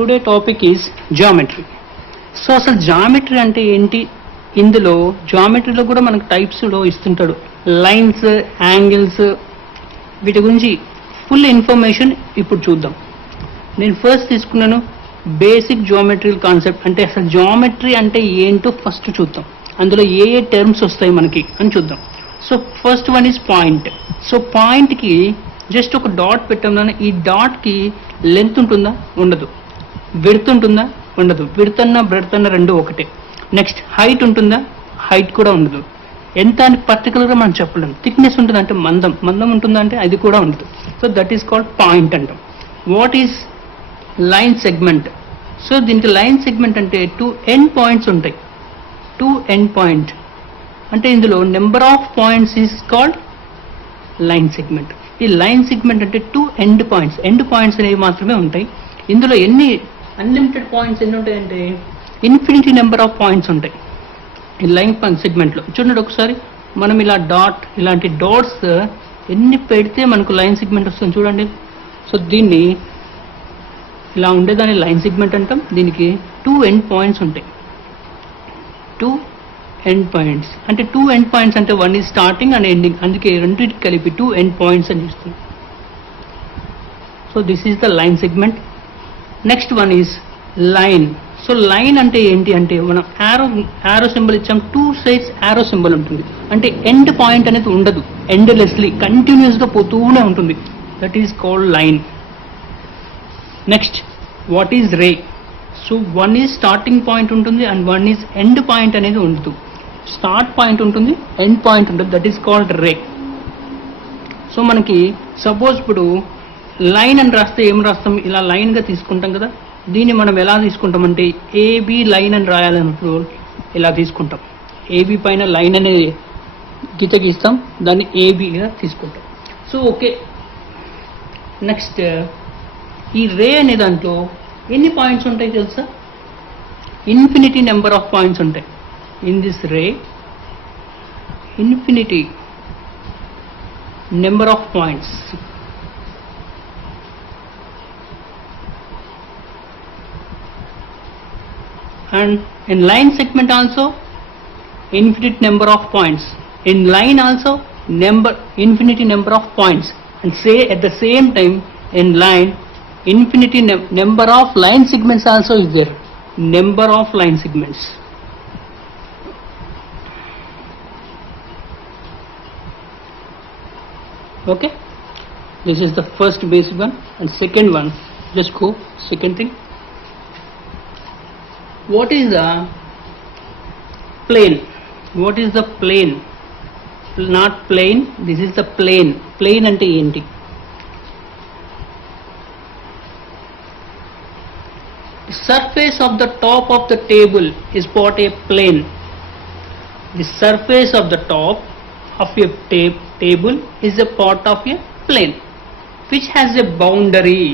Today topic is geometry. So అసలు జామెట్రీ అంటే ఏంటి? ఇందులో జామెట్రీలో కూడా మనకు టైప్స్లో ఇస్తుంటాడు, లైన్స్, యాంగిల్స్, వీటి గురించి ఫుల్ ఇన్ఫర్మేషన్ ఇప్పుడు చూద్దాం. నేను ఫస్ట్ తీసుకున్నాను బేసిక్ జామెట్రియల్ కాన్సెప్ట్, అంటే అసలు జామెట్రీ అంటే ఏంటో ఫస్ట్ చూద్దాం. అందులో ఏ ఏ టర్మ్స్ వస్తాయి మనకి అని చూద్దాం. So first one is point. So పాయింట్కి జస్ట్ ఒక డాట్ పెట్టాం. ఈ డాట్కి లెంత్ ఉంటుందా? ఉండదు. విడ్త్ ఉంటుందా? ఉండదు. విడ్త్ అన్న బ్రెడ్త్ అన్న రెండు ఒకటే. నెక్స్ట్ హైట్ ఉంటుందా? హైట్ కూడా ఉండదు. ఎంత అని పర్టికులర్గా మనం చెప్పలేము. థిక్నెస్ ఉంటుంది అంటే మందం ఉంటుందా అంటే అది కూడా ఉండదు. So that is called point అంటాం. What is line segment? So దీనికి లైన్ సెగ్మెంట్ అంటే 2 ఎండ్ పాయింట్స్ ఉంటాయి. 2 ఎండ్ పాయింట్ అంటే ఇందులో number of points is called line segment. ఈ లైన్ సెగ్మెంట్ అంటే 2 ఎండ్ పాయింట్స్. ఎండ్ పాయింట్స్ అనేవి మాత్రమే ఉంటాయి. ఇందులో ఎన్ని అన్లిమిటెడ్ పాయింట్స్ ఎన్ని ఉంటాయంటే ఇన్ఫినిటీ నెంబర్ ఆఫ్ పాయింట్స్ ఉంటాయి ఈ లైన్ సెగ్మెంట్లో. చూడండి ఒకసారి, మనం ఇలా ఇలాంటి డాట్స్ ఎన్ని పెడితే మనకు లైన్ సెగ్మెంట్ వస్తుంది చూడండి. సో దీన్ని ఇలా ఉండేదాన్ని లైన్ సెగ్మెంట్ అంటాం. దీనికి 2 ఎండ్ పాయింట్స్ ఉంటాయి. 2 ఎండ్ పాయింట్స్ అంటే 2 ఎండ్ పాయింట్స్ అంటే one is starting and ending, అందుకే రెండింటికి కలిపి 2 ఎండ్ పాయింట్స్ అని ఇస్తుంది. So this is the line segment. Next one is line. So line అంటే ఏంటి అంటే మనం యారో సింబల్ ఇచ్చాం, 2 సైడ్స్ యారో సింబల్ ఉంటుంది. అంటే ఎండ్ పాయింట్ అనేది ఉండదు, ఎండ్లెస్లీ కంటిన్యూస్గా పోతూనే ఉంటుంది. That is called line. Next what is ray? So one is starting point ఉంటుంది and one is end point అనేది ఉండదు. స్టార్ట్ పాయింట్ ఉంటుంది, ఎండ్ పాయింట్ ఉంటుంది. That is called ray. So మనకి సపోజ్ ఇప్పుడు లైన్ అని రాస్తే ఏం రాస్తాం? ఇలా లైన్గా తీసుకుంటాం కదా. దీన్ని మనం ఎలా తీసుకుంటామంటే ఏబి లైన్ అని రాయాలన్నప్పుడు ఇలా తీసుకుంటాం. ఏబి పైన లైన్ అనేది గీస్తాం, దాన్ని ఏబిగా తీసుకుంటాం. So okay. నెక్స్ట్ ఈ రే అనే దాంట్లో ఎన్ని పాయింట్స్ ఉంటాయి తెలుసా? ఇన్ఫినిటీ నెంబర్ ఆఫ్ పాయింట్స్ ఉంటాయి. In this ray infinity number of points. And in line segment also infinite number of points. In line also infinity number of points. And say at the same time in line infinity number of line segments also is there. Number of line segments. Okay, this is the first basic one. And second one, just go second thing. What is the plane? What is the plane? Not plane, this is the plane. Plane ante enti? Surface of the top of the table is what a plane. The surface of the top of a table is a part of a plane which has a boundary.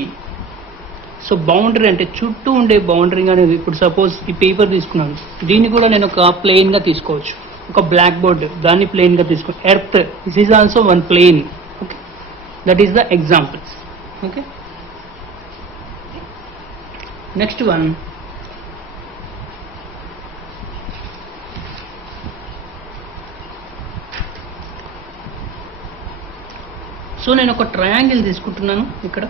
So boundary అంటే చుట్టూ ఉండే బౌండరీ అనేది, ఇప్పుడు సపోజ్ ఈ పేపర్ తీసుకున్నాను, దీన్ని కూడా నేను ఒక ప్లేన్గా తీసుకోవచ్చు. ఒక బ్లాక్ బోర్డ్, దాన్ని ప్లేన్గా తీసుకోవచ్చు. Earth, this is also one plane. Okay, that is the examples. Okay, next one so నేను ఒక ట్రయాంగిల్ తీసుకుంటున్నాను ఇక్కడ.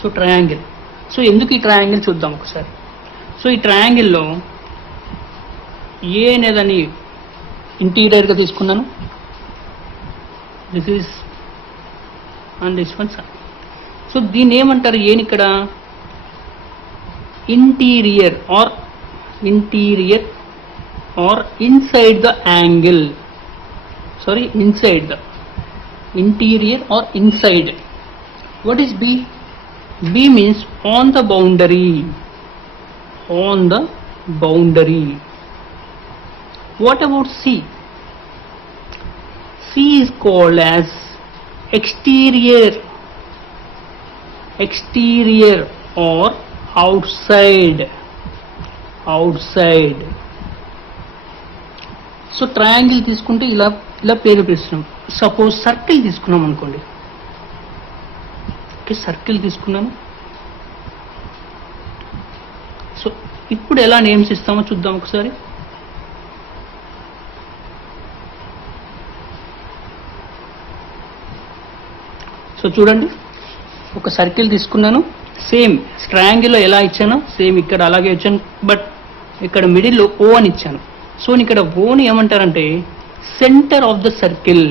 సో ట్రయాంగిల్, సో ఎందుకు ఈ ట్రయాంగిల్ చూద్దాం ఒకసారి. సో ఈ ట్రయాంగిల్లో ఏ అనేదాన్ని ఇంటీరియర్గా తీసుకున్నాను. This is and this one sir. So దీన్ని ఏమంటారు? ఏని ఇక్కడ interior or inside the angle. Sorry, inside the interior or inside. What is B? B means on the boundary. On the boundary. What about C? C is called as exterior. Exterior or outside. Outside. So triangle తీసుకుంటే ఇలా పేరు పిలుస్తున్నాం. Suppose circle తీసుకున్నాం అనుకోండి. Okay, circle తీసుకున్నాను. సో ఇప్పుడు ఎలా నేమ్స్ ఇస్తామో చూద్దాం ఒకసారి. సో చూడండి, ఒక సర్కిల్ తీసుకున్నాను, సేమ్ ట్రయాంగిల్లో ఎలా ఇచ్చానో సేమ్ ఇక్కడ అలాగే ఇచ్చాను, బట్ ఇక్కడ మిడిల్లో ఓ అని ఇచ్చాను. సో ఇక్కడ ఓని ఏమంటారంటే సెంటర్ ఆఫ్ ద సర్కిల్.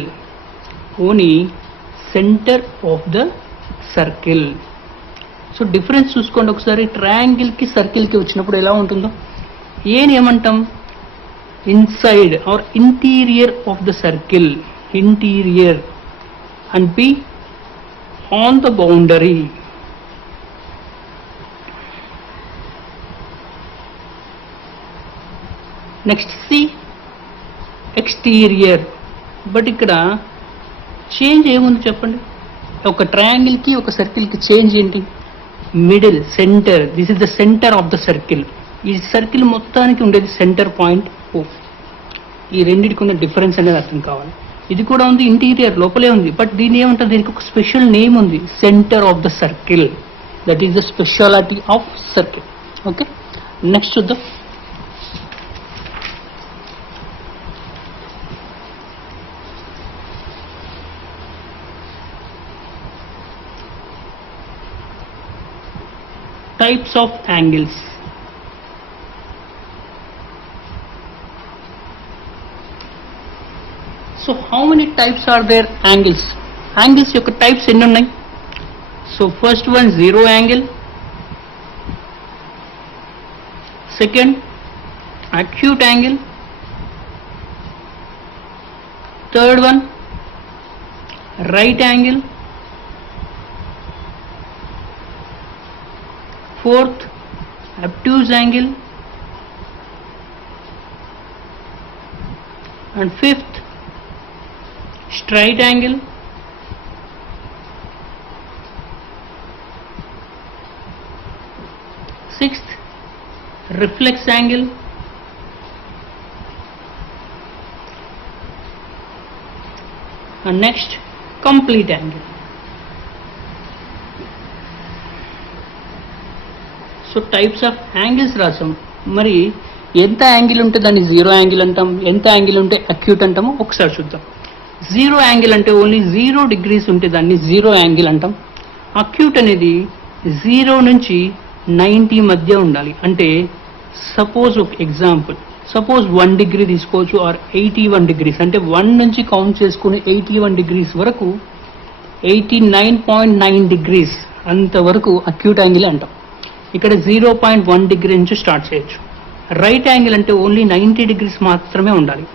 ఓని centre of the circle. So difference చూసుకోండి ఒకసారి, ట్రయాంగిల్కి సర్కిల్కి వచ్చినప్పుడు ఎలా ఉంటుందో. ఏని ఏమంటాం inside or interior of the circle, interior, and B on the boundary. Next C exterior. But ఇక్కడ చేంజ్ ఏముంది చెప్పండి, ఒక ట్రయాంగిల్కి ఒక సర్కిల్కి చేంజ్ ఏంటి? Middle, centre. This is the centre of the circle. ఈ సర్కిల్ మొత్తానికి ఉండేది సెంటర్ పాయింట్ ఓ. ఈ రెండింటికి ఉన్న డిఫరెన్స్ అనేది అర్థం కావాలి. ఇది కూడా ఉంది, ఇంటీరియర్ లోపలే ఉంది, బట్ దీని ఏమంటారు, దీనికి ఒక స్పెషల్ నేమ్ ఉంది, centre of the circle. That is the speciality of circle. Okay, next చూద్దాం. Types of angles. So how many types are there angles? Angles యొక్క types ఎన్ని ఉన్నాయి? So first one zero angle, second acute angle, third one right angle, fourth obtuse angle, and fifth straight angle, sixth reflex angle, and next complete angle. So types of angles రాసాం. మరి ఎంత యాంగిల్ ఉంటే దాన్ని zero angle అంటాం, ఎంత యాంగిల్ ఉంటే అక్యూట్ అంటామో ఒకసారి చూద్దాం. జీరో యాంగిల్ అంటే ఓన్లీ 0 degrees ఉంటే దాన్ని జీరో యాంగిల్ అంటాం. అక్యూట్ అనేది 0 నుంచి 90 మధ్య ఉండాలి. అంటే సపోజ్ ఒక ఎగ్జాంపుల్, సపోజ్ 1 degree తీసుకోవచ్చు, ఆర్ 81 degrees, అంటే 1 నుంచి కౌంట్ చేసుకుని 81 degrees వరకు 89.9 degrees అంతవరకు అక్యూట్ యాంగిల్ అంటాం. ఇక్కడ 0.1 degree నుంచి స్టార్ట్ చేయొచ్చు. రైట్ యాంగిల్ అంటే ఓన్లీ 90 degrees మాత్రమే ఉండాలి.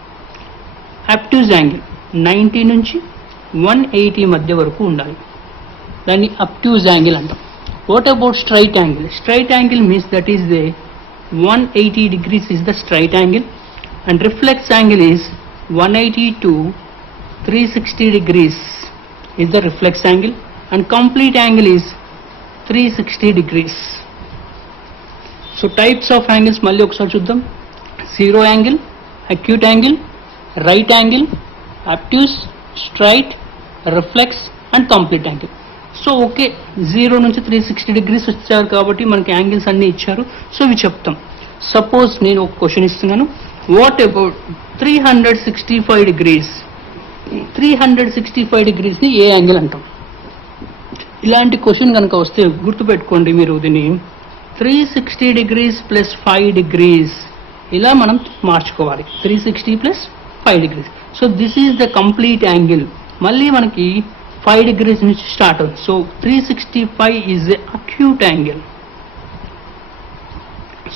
అబ్ట్యూజ్ యాంగిల్ 90 నుంచి 180 మధ్య వరకు ఉండాలి, దాన్ని అబ్ట్యూజ్ యాంగిల్ అంటాం. What about straight angle? Straight angle means that is the 180 degrees is the straight angle, and reflex angle is 180 to 360 degrees is the reflex angle, and complete angle is 360 degrees. So types of angles మళ్ళీ ఒకసారి చూద్దాం. Zero angle, acute angle, right angle, obtuse, straight, reflex and complete angle. So okay, 0 నుంచి 360 degrees వచ్చారు కాబట్టి మనకి యాంగిల్స్ అన్నీ ఇచ్చారు. సో ఇవి చెప్తాం. సపోజ్ నేను ఒక క్వశ్చన్ ఇస్తున్నాను, వాట్ అబౌట్ 365 degrees? 365 degreesని ఏ యాంగిల్ అంటాం? ఇలాంటి క్వశ్చన్ కనుక వస్తే గుర్తుపెట్టుకోండి మీరు, దీన్ని 360 degrees plus 5 degrees ఇలా మనం మార్చుకోవాలి. 360 plus 5 degrees. So this is the complete angle. మళ్ళీ మనకి 5 degrees నుంచి స్టార్ట్ అవుతుంది. సో 365 is a acute angle.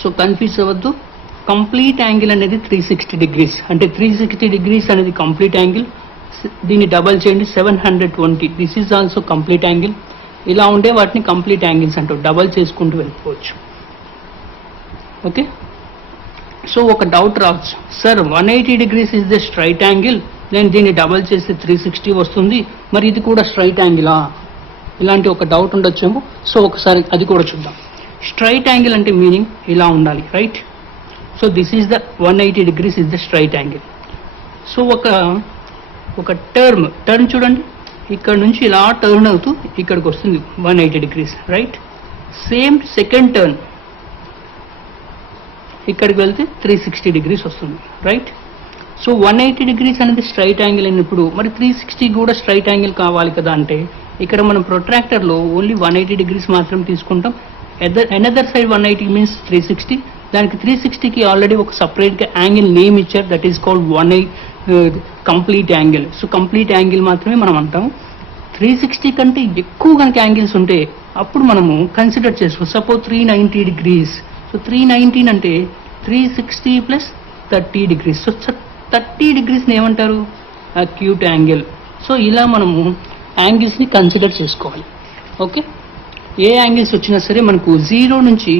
So confuse అవ్వద్దు, కంప్లీట్ యాంగిల్ అనేది 360 degrees. అంటే 360 degrees అనేది కంప్లీట్ యాంగిల్. దీన్ని డబల్ చేయండి, 720. This is also complete angle. ఇలా ఉండే వాటిని కంప్లీట్ యాంగిల్స్ అంటూ డబల్ చేసుకుంటూ వెళ్ళిపోవచ్చు. ఓకే, సో ఒక డౌట్ రావచ్చు, సార్ 180 degrees is the straight angle, నేను దీన్ని డబల్ చేస్తే 360 వస్తుంది, మరి ఇది కూడా స్ట్రైట్ యాంగిలా? ఇలాంటి ఒక డౌట్ ఉండొచ్చేమో. సో ఒకసారి అది కూడా చూద్దాం. స్ట్రైట్ యాంగిల్ అంటే మీనింగ్ ఇలా ఉండాలి, right? So this is the 180 degrees is the straight angle. So ఒక టర్న్ చూడండి, ఇక్కడ నుంచి ఇలా టర్న్ అవుతూ ఇక్కడికి వస్తుంది 180 degrees, right? Same second turn ఇక్కడికి వెళ్తే 360 degrees వస్తుంది, రైట్. సో 180 degrees అనేది స్ట్రైట్ యాంగిల్ అయినప్పుడు మరి 360 కూడా స్ట్రైట్ యాంగిల్ కావాలి కదా అంటే ఇక్కడ మనం ప్రొట్రాక్టర్లో ఓన్లీ 180 degrees మాత్రం తీసుకుంటాం. అనదర్ సైడ్ 180 మీన్స్ 360. దానికి 360కి ఆల్రెడీ ఒక సపరేట్గా యాంగిల్ నేమ్ ఇచ్చారు, that is called 180 complete angle. So complete angle మాత్రమే మనం అంటాము. 360 కంటే ఎక్కువ కనుక యాంగిల్స్ ఉంటే అప్పుడు మనము కన్సిడర్ చేసుకో. సపోజ్ 390 degrees. సో 319 అంటే 360 ప్లస్ 30 degrees. సో 30 degreesని ఏమంటారు? Acute angle. సో ఇలా మనము యాంగిల్స్ని కన్సిడర్ చేసుకోవాలి. ఓకే, ఏ యాంగిల్స్ వచ్చినా సరే మనకు 0 నుంచి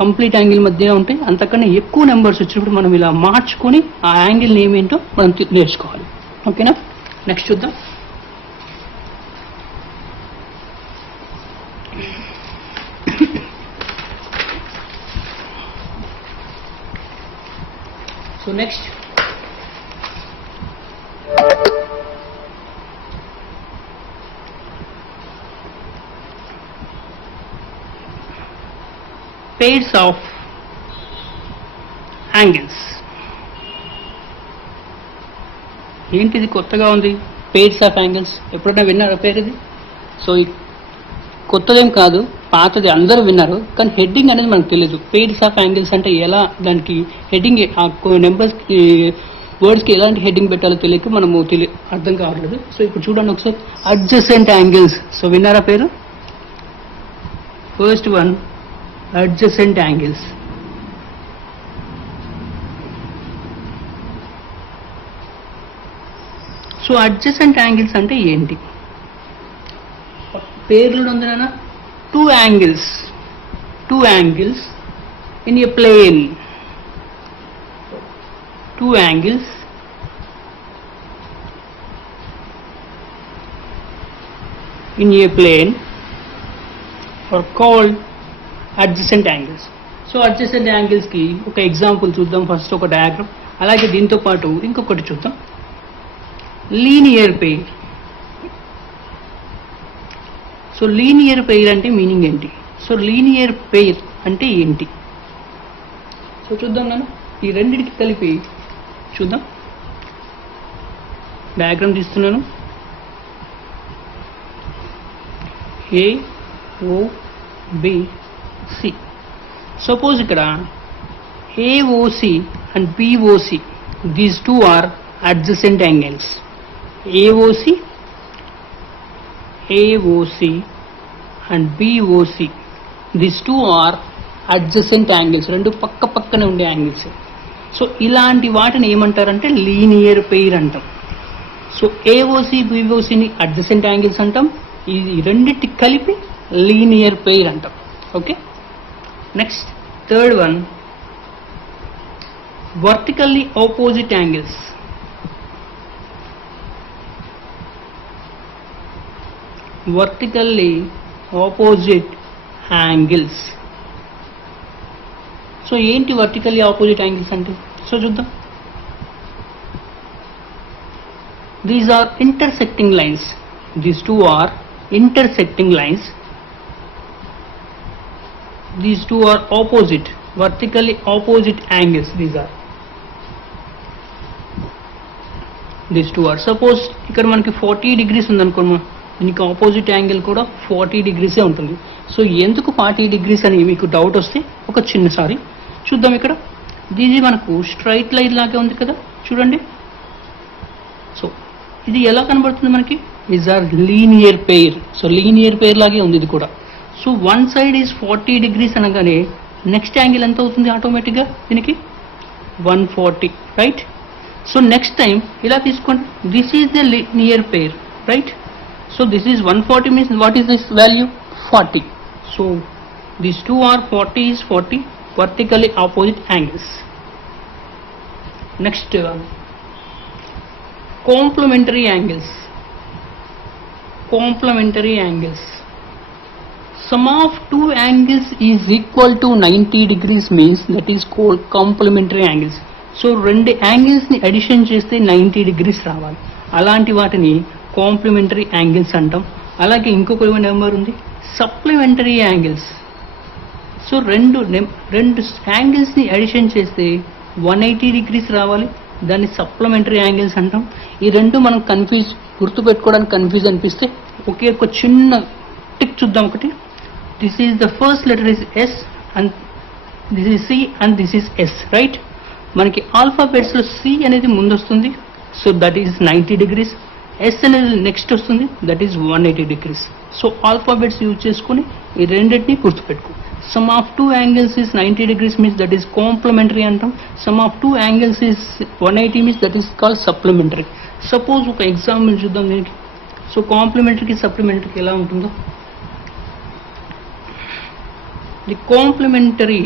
కంప్లీట్ యాంగిల్ మధ్య ఉంటే అంతకన్నా ఎక్కువ నెంబర్స్ వచ్చినప్పుడు మనం ఇలా మార్చుకొని ఆ యాంగిల్ ఏమేంటో మనం నేర్చుకోవాలి. ఓకేనా, నెక్స్ట్ చూద్దాం. So next, pairs of angles. ఏంటిది కొత్తగా ఉంది? పేర్స్ ఆఫ్ యాంగిల్స్ ఎప్పుడైనా విన్నారా పేరు ఇది? సో కొత్తదేం కాదు, పాతది అందరూ విన్నారు, కానీ హెడ్డింగ్ అనేది మనకు తెలియదు. పేర్స్ ఆఫ్ యాంగిల్స్ అంటే ఎలా, దానికి హెడ్డింగ్ నెంబర్స్కి వర్డ్స్కి ఎలాంటి హెడ్డింగ్ పెట్టాలో తెలియక మనము అర్థం కావట్లేదు. సో ఇప్పుడు చూడండి ఒకసారి, అడ్జసెంట్ యాంగిల్స్. సో విన్నారా పేరు? First one adjacent angles. So adjacent angles అంటే ఏంటి? పేర్లు ఉంది నాన్న, two angles in a plane, two angles in a plane are called adjacent angles. So adjacent యాంగిల్స్కి ఒక ఎగ్జాంపుల్ చూద్దాం. ఫస్ట్ ఒక డయాగ్రామ్, అలాగే దీంతో పాటు ఇంకొకటి చూద్దాం, linear pair. So linear pair అంటే మీనింగ్ ఏంటి? సో లీనియర్ పెయిర్ అంటే ఏంటి? సో చూద్దాం నాన్న, ఈ రెండింటికి కలిపి చూద్దాం. డయాగ్రామ్ తీస్తున్నాను. AOBC. సపోజ్ ఇక్కడ AOC and BOC, these two are adjacent angles. AOC and BOC, these two are adjacent angles. రెండు పక్క పక్కనే ఉండే యాంగిల్స్. సో ఇలాంటి వాటిని ఏమంటారంటే లీనియర్ పెయిర్ అంటాం. సో AOC BOCని అడ్జసెంట్ యాంగిల్స్ అంటాం, ఈ రెండింటి కలిపి లీనియర్ పెయిర్ అంటాం. Okay, next third one, vertically opposite angles. vertically opposite angles. So ఏంటి వర్టికల్లీ ఆపోజిట్ యాంగిల్స్ అంటే? సో చూద్దాం. These are intersecting lines. These two are intersecting lines. These two are opposite, vertically opposite angles. These two are, suppose ఇక్కడ మనకి 40 degrees ఉందనుకోమా, దీనికి opposite angle కూడా 40 degrees ఉంటుంది. సో ఎందుకు 40 degrees అని మీకు డౌట్ వస్తే ఒక చిన్నసారి చూద్దాం. ఇక్కడ దీని మనకు స్ట్రైట్ లైన్ లాగే ఉంది కదా, చూడండి. సో ఇది ఎలా కనబడుతుంది మనకి? Is or linear pair. So linear pair లాగే ఉంది ఇది కూడా. So one side is 40 degrees అనగానే నెక్స్ట్ యాంగిల్ ఎంత అవుతుంది ఆటోమేటిక్గా? దీనికి 140, రైట్. సో నెక్స్ట్ టైం ఇలా తీసుకోండి, this is the linear pair, right. So this is 140 means what is this value? 40. So these two are 40 is 40 vertically opposite angles. Next, complementary angles. Complementary angles. Sum of two angles is equal to 90 degrees means that is called complementary angles. So రెండు యాంగిల్స్ ని అడిషన్ చేస్తే 90 degrees రావాలి. అలాంటి వాటిని complementary angles అంటాం. అలాగే ఇంకొక నెంబర్ ఉంది, సప్లిమెంటరీ యాంగిల్స్. సో రెండు యాంగిల్స్ని అడిషన్ చేస్తే 180 డిగ్రీస్ రావాలి. దాన్ని సప్లిమెంటరీ యాంగిల్స్ అంటాం. ఈ రెండు మనం గుర్తుపెట్టుకోవడానికి కన్ఫ్యూజ్ అనిపిస్తే ఒకే ఒక చిన్న టిక్ చూద్దాం. ఒకటి, this is the first letter is S and this is C and this is S, right? మనకి ఆల్ఫాబెట్స్లో సి అనేది ముందు వస్తుంది, so that is 90 degrees. S అనేది నెక్స్ట్ వస్తుంది, that is 180 degrees. So alphabets use చేసుకుని ఈ రెండింటిని గుర్తుపెట్టుకో. Sum of two angles is 90 degrees means that is complementary అంటాం. Sum of two angles is 180 means that is called supplementary. Suppose ఒక example చూద్దాం దీనికి. సో కాంప్లిమెంటరీకి సప్లిమెంటరీకి ఎలా ఉంటుందో. The complementary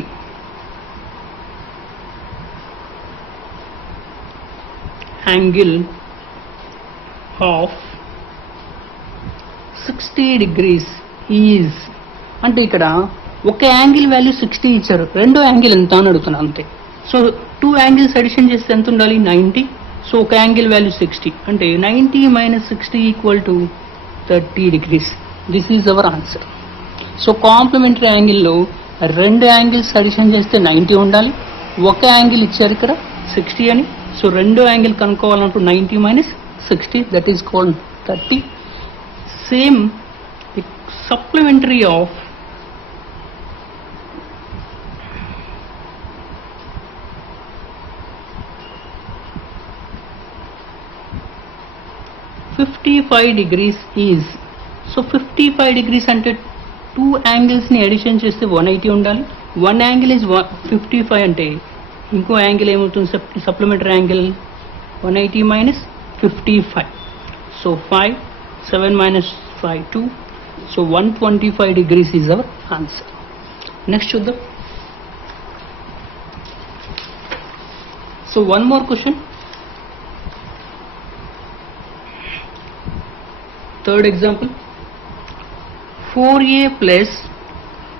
angle of 60 degrees is, అంటే ఇక్కడ ఒక యాంగిల్ వాల్యూ 60 ఇచ్చారు, రెండో యాంగిల్ ఎంత అని అడుగుతున్నా అంతే. సో టూ యాంగిల్స్ అడిషన్ చేస్తే ఎంత ఉండాలి? 90. సో ఒక యాంగిల్ వాల్యూ 60 అంటే 90 - 60 = 30 degrees. This is our answer. So complementary యాంగిల్లో రెండు యాంగిల్స్ అడిషన్ చేస్తే 90 ఉండాలి, ఒక యాంగిల్ ఇచ్చారు ఇక్కడ 60 అని. సో రెండో యాంగిల్ కనుక్కోవాలంటూ 90 - 60 that is called 30. Same supplementary of $55 degrees is. So 55 degrees అంటే టూ యాంగిల్స్ని అడిషన్ చేస్తే 180 ఉండాలి. వన్ యాంగిల్ ఈజ్ 55 అంటే ఇంకో యాంగిల్ ఏమవుతుంది? Supplementary angle 180 - 55. So 5, 7 - 5 2. So 125 degrees is our answer. Next చూద్దాం. So one more question. Third example. 4a +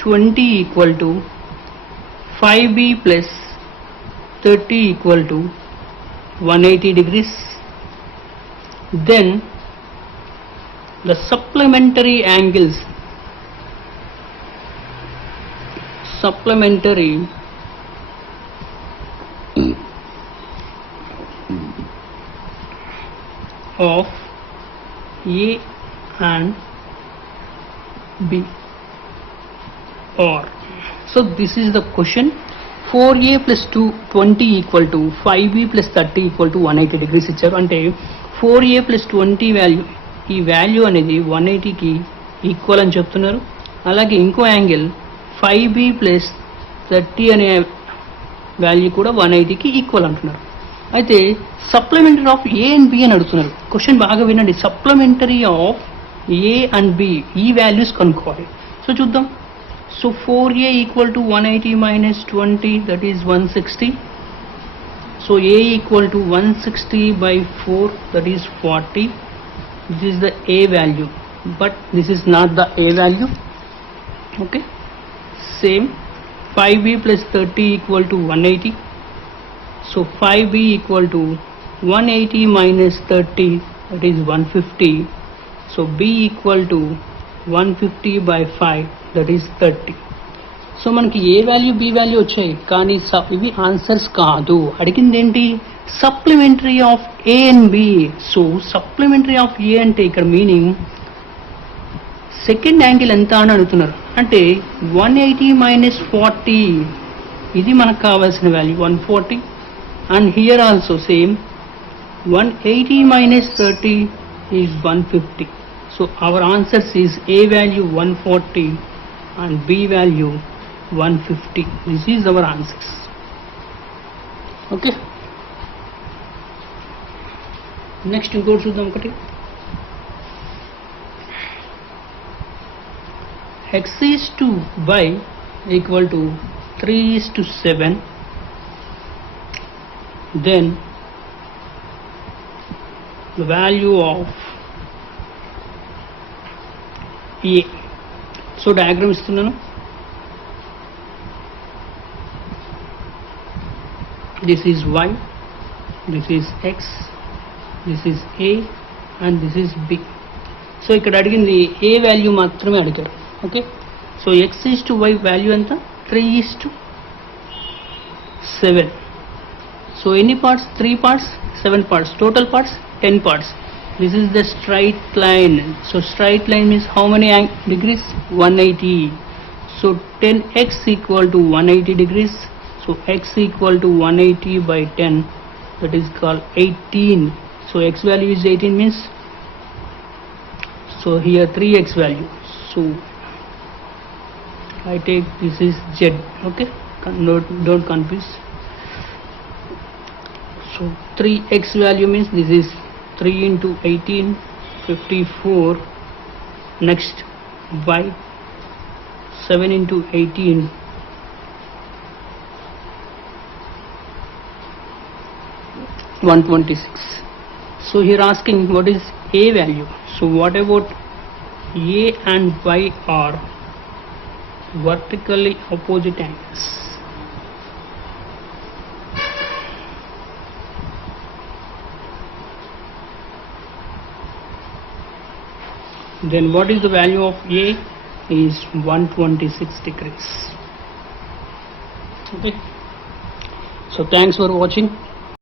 20 = 5b + 30 = 180 degrees. Then the supplementary angles of A and B are. So this is the question. 4a + 20 = 5b + 30 = 180 డిగ్రీస్ ఇచ్చారు. అంటే 4a + 20 వాల్యూ, ఈ వాల్యూ అనేది 180కి ఈక్వల్ అని చెప్తున్నారు. అలాగే ఇంకో యాంగిల్ 5b + 30 అనే వాల్యూ కూడా 180కి ఈక్వల్ అంటున్నారు. అయితే supplementary of A and B అని అడుగుతున్నారు. క్వశ్చన్ బాగా వినండి. Supplementary of A and B, ఈ వాల్యూస్ కనుక్కోవాలి. సో చూద్దాం. So 4a = 180 - 20, that is 160. So a = 160/4, that is 40. This is the a value, but this is not the a value. Okay. Same. 5b + 30 = 180. So 5b = 180 - 30, that is 150. So b = 150/5, that is 30. సో మనకి ఏ value B value వచ్చాయి, కానీ ఇవి ఆన్సర్స్ కాదు. అడిగింది ఏంటి? Supplementary of A and B. So supplementary of A అంటే ఇక్కడ meaning second angle ఎంత అని అడుగుతున్నారు. అంటే 180 - 40, ఇది మనకు కావాల్సిన వాల్యూ 140. అండ్ హియర్ ఆల్సో సేమ్ 180 - 30 is 150. So our answers is A value 140 and B value 150. This is our answers. Okay. Next you go to the x is to y equal to 3:7. Then the value of A. So diagram ఇస్తున్నాను. This is y, this is x, this is A and this is B. So ఇక్కడ అడిగింది A value మాత్రమే అడిగారు. Okay. So x is to y value ఎంత? 3:7. So any parts? 3 parts, 7 parts. Total parts 10 parts. This is the straight line. So straight line means how many degrees? 180. So 10x equal to 180 degrees. So x equal to 180 by 10. That is called 18. So x value is 18 means. So here 3x value. So I take this is z. Okay. Don't confuse. So 3x value means this is 3 into 18, 54. Next y, 7 into 18, 126. So here asking what is a value. So what about a and y are vertically opposite angles. Then what is the value of A? Is 126 degrees. Okay. So thanks for watching.